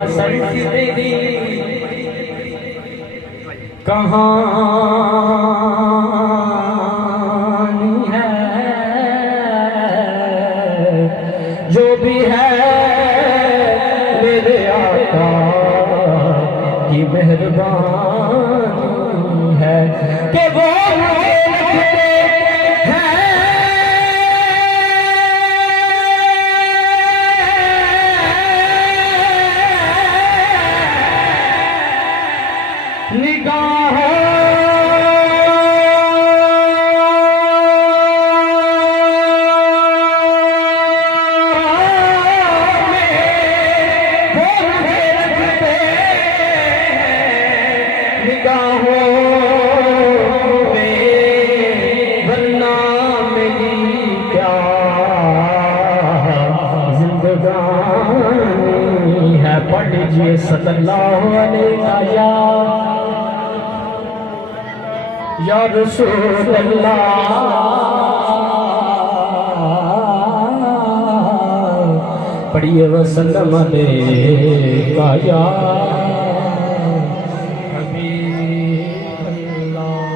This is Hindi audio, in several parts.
सरसी तेरी कहानी है, जो भी है मेरे आका की मेहरबानी है कि वो पढ़ लीजिए सल्लल्लाहु अलैहि या रसूल अल्लाह। पढ़िए वसल्लम अलैका या हबीब अल्लाह।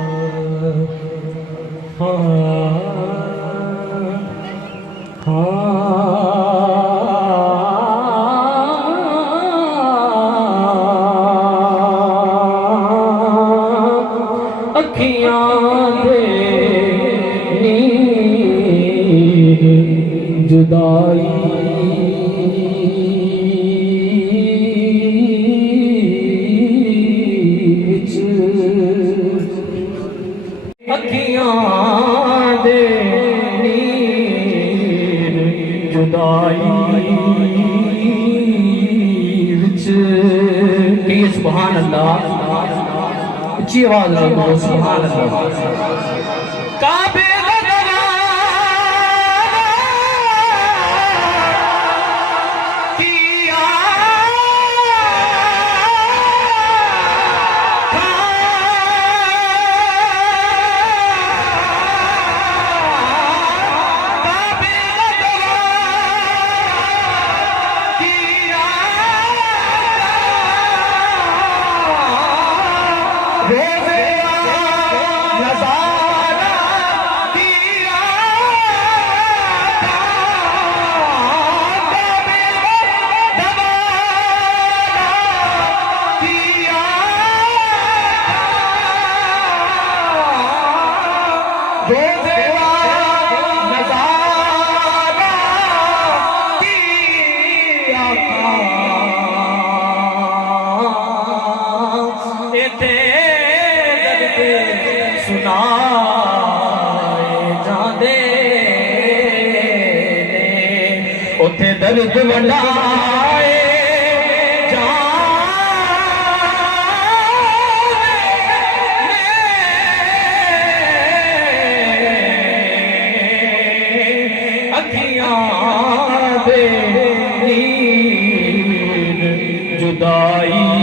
जुदाई अखियां दे नीर जुदाई विच। सुभान अल्लाह, अच्छी आवाज लगाओ सुभान अल्लाह। काबे उथे दर्द वंडाए अखियां दे नीर जुदाई